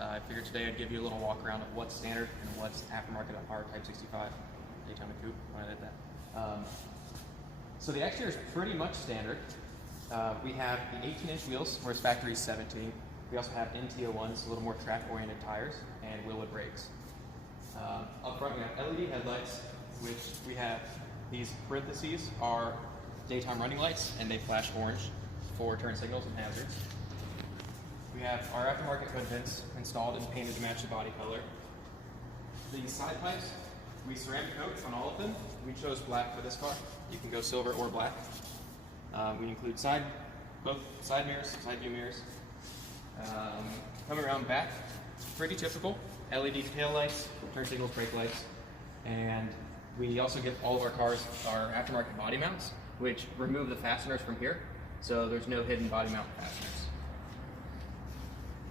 I figured today I'd give you a little walk around of what's standard and what's aftermarket on our Type 65 Daytona Coupe when I did that. So the exterior is pretty much standard. We have the 18-inch wheels, whereas factory is 17. We also have NT01s, a little more track-oriented tires, and Wilwood brakes. Up front we have LED headlights, which we have these parentheses are daytime running lights, and they flash orange for turn signals and hazards. We have our aftermarket hood vents installed and painted to match the body color. The side pipes, we ceramic coat on all of them. We chose black for this car. You can go silver or black. We include both side mirrors, side view mirrors. Coming around back, pretty typical. LED tail lights, turn signals, brake lights, and we also give all of our cars our aftermarket body mounts, which remove the fasteners from here, so there's no hidden body mount fasteners.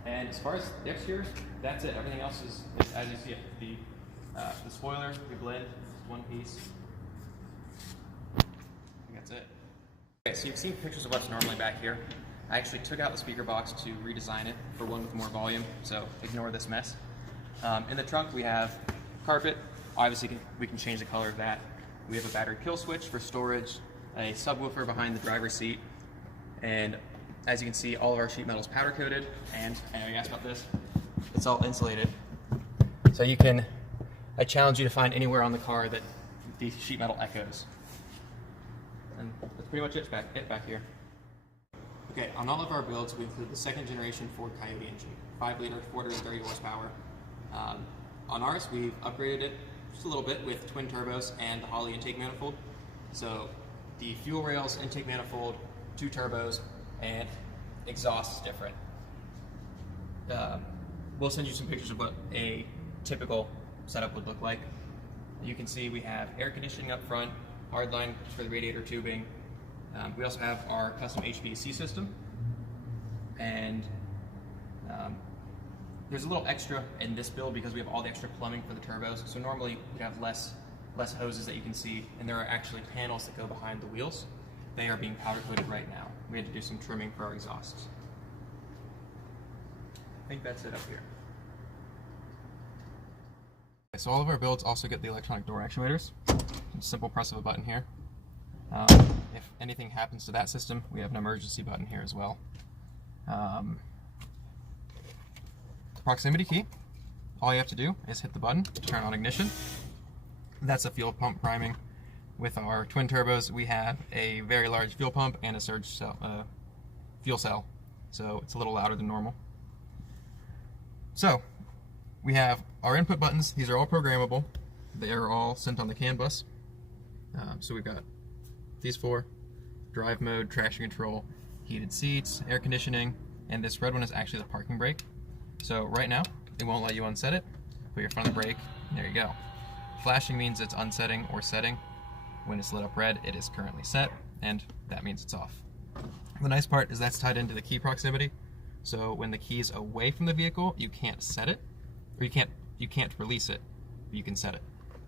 And as far as the exterior, that's it. Everything else is as you see it. The spoiler, we blend, one piece. I think that's it. Okay, so you've seen pictures of what's normally back here. I actually took out the speaker box to redesign it for one with more volume, so ignore this mess. In the trunk we have carpet. Obviously we can change the color of that. We have a battery kill switch for storage, a subwoofer behind the driver's seat, and as you can see, all of our sheet metal is powder coated, and I know you asked about this, it's all insulated. So I challenge you to find anywhere on the car that the sheet metal echoes. And that's pretty much it back here. Okay, on all of our builds, we include the second generation Ford Coyote engine, 5-liter, 430 horsepower. On ours, we've upgraded it just a little bit with twin turbos and the Holley intake manifold. So the fuel rails, intake manifold, 2 turbos, and exhaust is different. We'll send you some pictures of what a typical setup would look like. You can see we have air conditioning up front, hardline for the radiator tubing. We also have our custom HVAC system, and there's a little extra in this build because we have all the extra plumbing for the turbos. So normally you'd have less hoses that you can see, and there are actually panels that go behind the wheels. They are being powder coated right now. We had to do some trimming for our exhausts. I think that's it up here. Okay, so all of our builds also get the electronic door actuators. Simple press of a button here. If anything happens to that system, we have an emergency button here as well. The proximity key, all you have to do is hit the button to turn on ignition. That's a fuel pump priming. With our twin turbos, we have a very large fuel pump and a surge cell, fuel cell, so it's a little louder than normal. So we have our input buttons. These are all programmable. They are all sent on the CAN bus. So we've got these 4: drive mode, traction control, heated seats, air conditioning, and this red one is actually the parking brake. So right now, it won't let you unset it. Put your foot on the brake, there you go. Flashing means it's unsetting or setting. When it's lit up red, it is currently set, and that means it's off. The nice part is that's tied into the key proximity, so when the key is away from the vehicle, you can't set it, or you can't release it, but you can set it.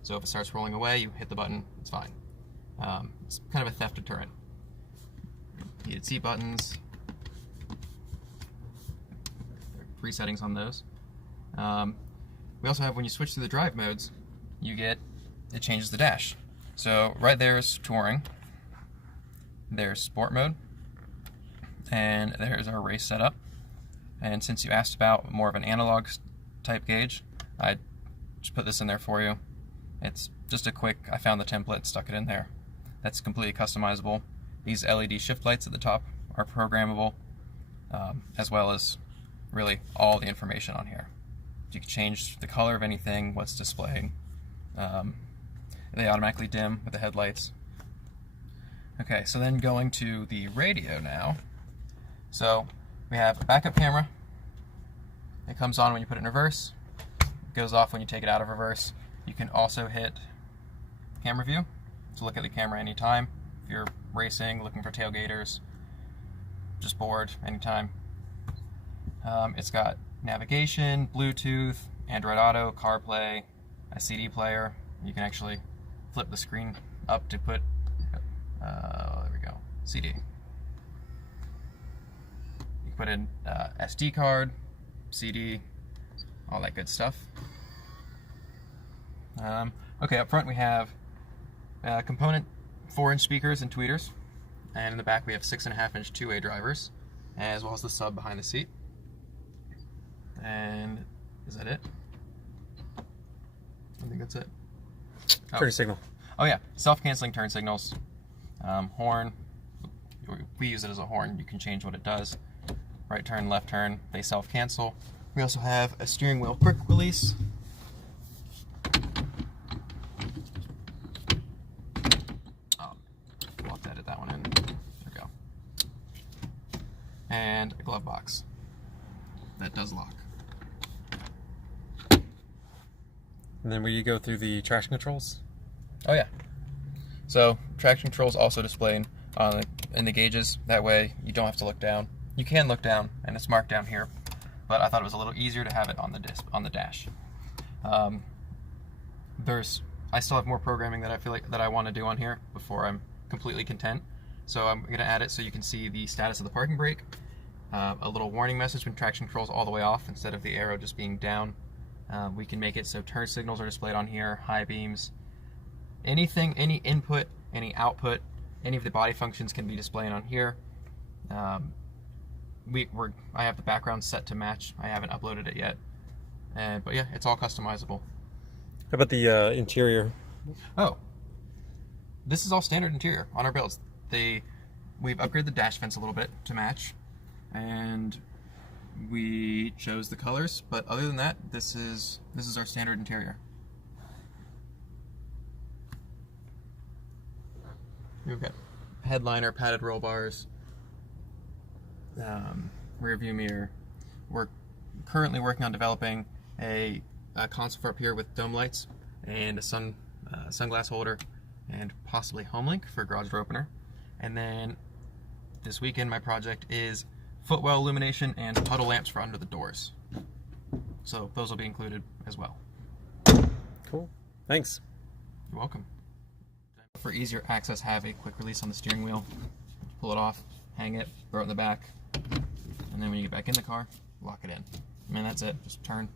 So if it starts rolling away, you hit the button, it's fine. It's kind of a theft deterrent. Heated seat buttons. There are 3 settings on those. We also have, when you switch to the drive modes, it changes the dash. So right there is touring, there's sport mode, and there's our race setup. And since you asked about more of an analog type gauge, I just put this in there for you. It's just a quick, I found the template, stuck it in there. That's completely customizable. These LED shift lights at the top are programmable, as well as really all the information on here. You can change the color of anything, what's displayed. They automatically dim with the headlights. Okay, so then going to the radio now. So we have a backup camera. It comes on when you put it in reverse. It goes off when you take it out of reverse. You can also hit camera view to look at the camera anytime. If you're racing, looking for tailgaters, just bored anytime. It's got navigation, Bluetooth, Android Auto, CarPlay, a CD player. You can actually flip the screen up to put, there we go, CD. You can put in SD card, CD, all that good stuff. Okay, up front we have component 4-inch speakers and tweeters, and in the back we have 6.5-inch two-way drivers, as well as the sub behind the seat. And is that it? I think that's it. Turn signal. Oh yeah, self-canceling turn signals. Horn, we use it as a horn. You can change what it does. Right turn, left turn, they self-cancel. We also have a steering wheel quick release. We'll have to edit that one in. There we go. And a glove box that does lock. And then will you go through the traction controls? Oh yeah. So traction controls also displayed in the gauges. That way you don't have to look down. You can look down, and it's marked down here, but I thought it was a little easier to have it on the dash. I still have more programming that I feel like that I want to do on here before I'm completely content. So I'm going to add it so you can see the status of the parking brake, a little warning message when traction control's all the way off instead of the arrow just being down. We can make it so turn signals are displayed on here, high beams, anything, any input, any output, any of the body functions can be displayed on here. I have the background set to match. I haven't uploaded it yet, but yeah, it's all customizable. How about the interior? Oh, this is all standard interior on our builds. We've upgraded the dash vents a little bit to match, and we chose the colors. But other than that, this is our standard interior. We've got headliner, padded roll bars, rear view mirror. We're currently working on developing a console for up here with dome lights and a sunglass holder and possibly home link for garage door opener. And then this weekend my project is footwell illumination and puddle lamps for under the doors. So those will be included as well. Cool. Thanks. You're welcome. For easier access, have a quick release on the steering wheel. Pull it off, hang it, throw it in the back, and then when you get back in the car, lock it in. And that's it. Just turn,